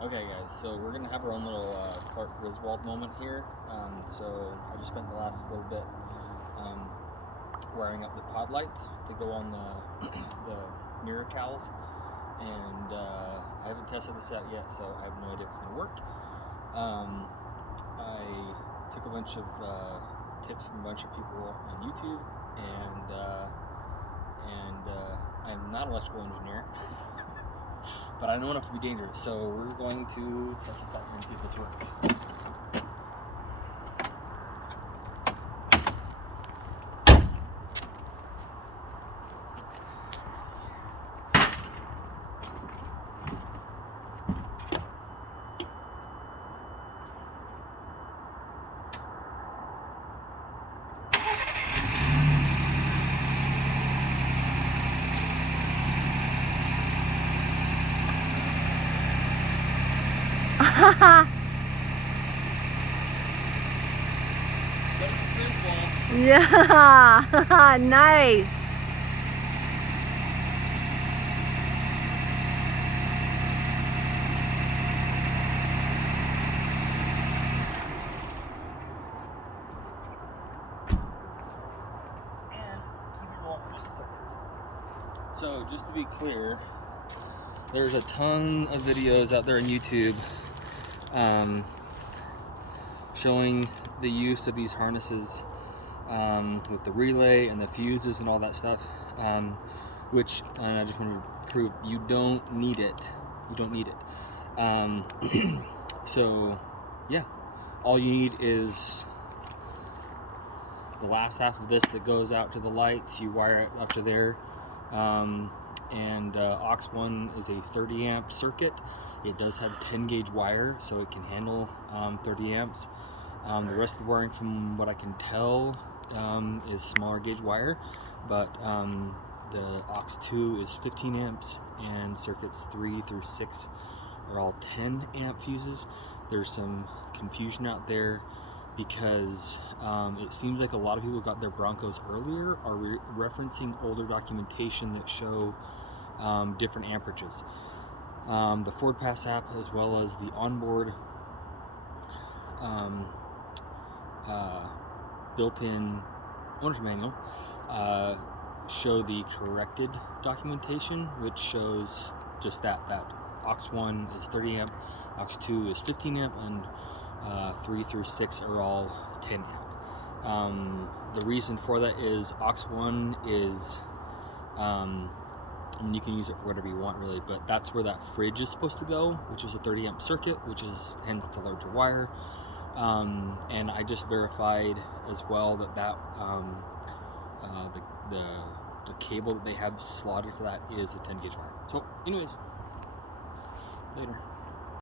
Okay guys, so we're going to have our own little Clark Griswold moment here. So I just spent the last little bit wiring up the pod lights to go on the mirror cowls, and I haven't tested this out yet, so I have no idea if it's going to work. I took a bunch of tips from a bunch of people on YouTube, and I'm not an electrical engineer. But I know enough to be dangerous, so we're going to test this out here and see if this works. Yeah, nice. So just to be clear, there's a ton of videos out there on YouTube showing the use of these harnesses with the relay and the fuses and all that stuff, which, and I just want to prove, you don't need it. You don't need it. So yeah, all you need is the last half of this that goes out to the lights. You wire it up to there, and aux 1 is a 30 amp circuit. It does have 10 gauge wire, so it can handle 30 amps. The rest of the wiring, from what I can tell, is smaller gauge wire, but the aux 2 is 15 amps, and circuits 3 through 6 are all 10 amp fuses. There's some confusion out there because it seems like a lot of people who got their Broncos earlier are referencing older documentation that show different amperages. The Ford Pass app, as well as the onboard built-in owner's manual, show the corrected documentation, which shows just that aux 1 is 30 amp, aux 2 is 15 amp, and 3 through 6 are all 10 amp. The reason for that is aux 1 is, and you can use it for whatever you want really, but that's where that fridge is supposed to go, which is a 30 amp circuit, which is hence the larger wire. And I just verified as well that the cable that they have slotted for that is a 10 gauge wire. So anyways, later.